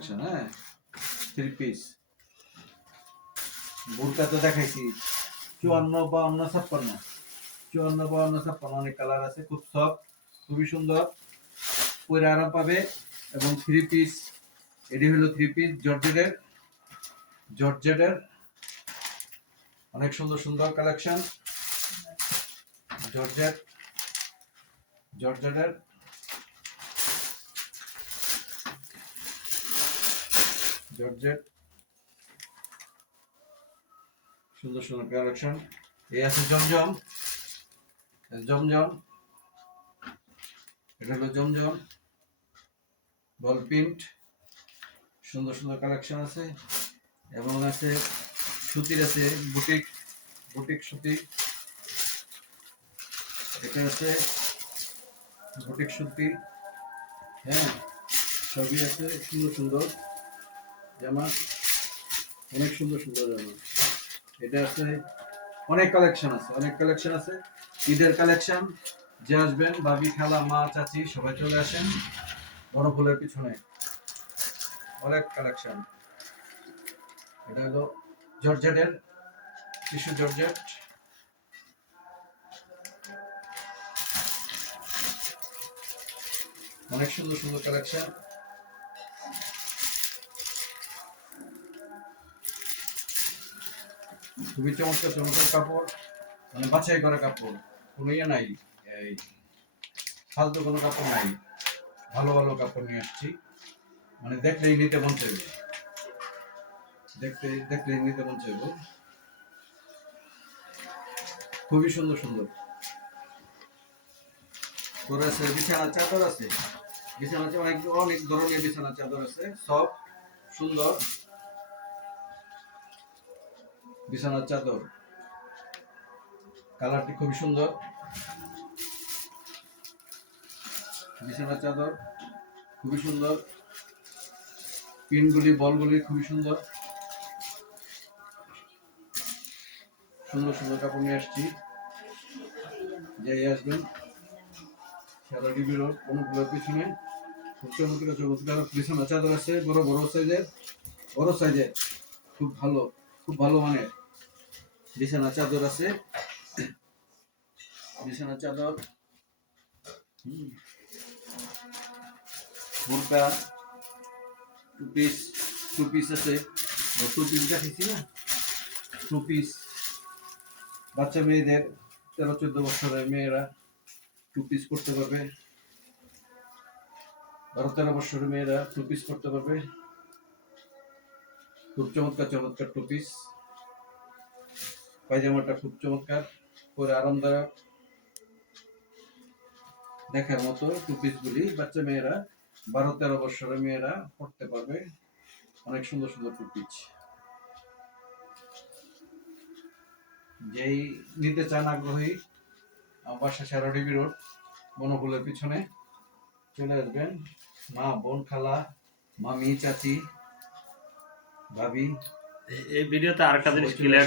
Collection. হ্যাঁ, 3 piece বোরকা তো দেখাইছি 54, 52, 56, 54, 52, 56 অনেক কালার আছে, খুব সফট, খুবই সুন্দর, পরে আরাম পাবে। এবং 3 পিস, এটি হলো 3 পিস জর্জেটের অনেক সুন্দর সুন্দর কালেকশন। জর্জেটের সুন্দর সুন্দর কালেকশন। এই আছে জমজম, এটা হলো জমজম বল প্রিন্ট, সুন্দর সুন্দর কালেকশন আছে। এবং আছে সুতির, আছে বুটিক সুতি, এটা আছে বুটিক সুতি। হ্যাঁ, সবই আছে সুন্দর সুন্দর জামা, অনেক সুন্দর সুন্দর জামা। এটা আছে অনেক কালেকশন আছে, ঈদের কালেকশন। যে আসবেন, ভাবি, খালা, মা, চাচি সবাই চলে আসেন বড় ফুলের পিছনে, অনেক কালেকশন। এটা হলো জর্জেটের, টিস্যু জর্জেট, অনেক সুন্দর সুন্দর কালেকশন। খুবই চমৎকার চমৎকার কাপড়, মানে বাছাই করা কাপড়, কোনো ইয়ে নাই, এই ফালতু কোনো কাপড় নাই, ভালো ভালো কাপড় নিয়ে আসছি, মানে দেখলেই নিতে মন চাইবে, দেখলেই নিতে মন চাইবে। খুবই সুন্দর সুন্দর তোর আছে, বিছানা চাদর আছে, অনেক ধরনের বিছানা চাদর আছে, সব সুন্দর বিছানার চাদর, কালারটি খুবই সুন্দর। বিছানার চাদর খুবই সুন্দর, পিনগুলি, বলগুলি খুবই সুন্দর, সুন্দর সুন্দর কাপড় নিয়ে আসছি। যাই আসবেন সারা ডিবি রোড অনুকূলের পিছনে, খুব চমৎকার চমৎকার বিছানা চাদর আছে, বড় সাইজের, খুব ভালো মানের বিছানা চাদর আছে। বিছানা চাদর, বোরকা, টু পিস আছে, টু পিস দেখেছি না, টু পিস বাচ্চা মেয়েদের, 13-14 বছরের মেয়েরা টু পিস করতে পারবে, 12-13 বছরের মেয়েরা টু পিস করতে পারবে, খুব চমৎকার চমৎকার টু পিস। পায়জামাটা খুব চমৎকার, পরে আরামদায়ক, দেখার মতো টু পিস গুলি বাচ্চা মেয়েরা, 12-13 বছরের মেয়েরা পড়তে পারবে, অনেক সুন্দর সুন্দর টু পিস। যেই নিতে চান আগ্রহী, আমার বাসা সারাডিবি রোড বনফুলের পিছনে চলে আসবেন। মা, বোন, খালা, মামি, চাচি, ভাবি, এই ভিডিওতে আরেকটা জিনিস ক্লিয়ার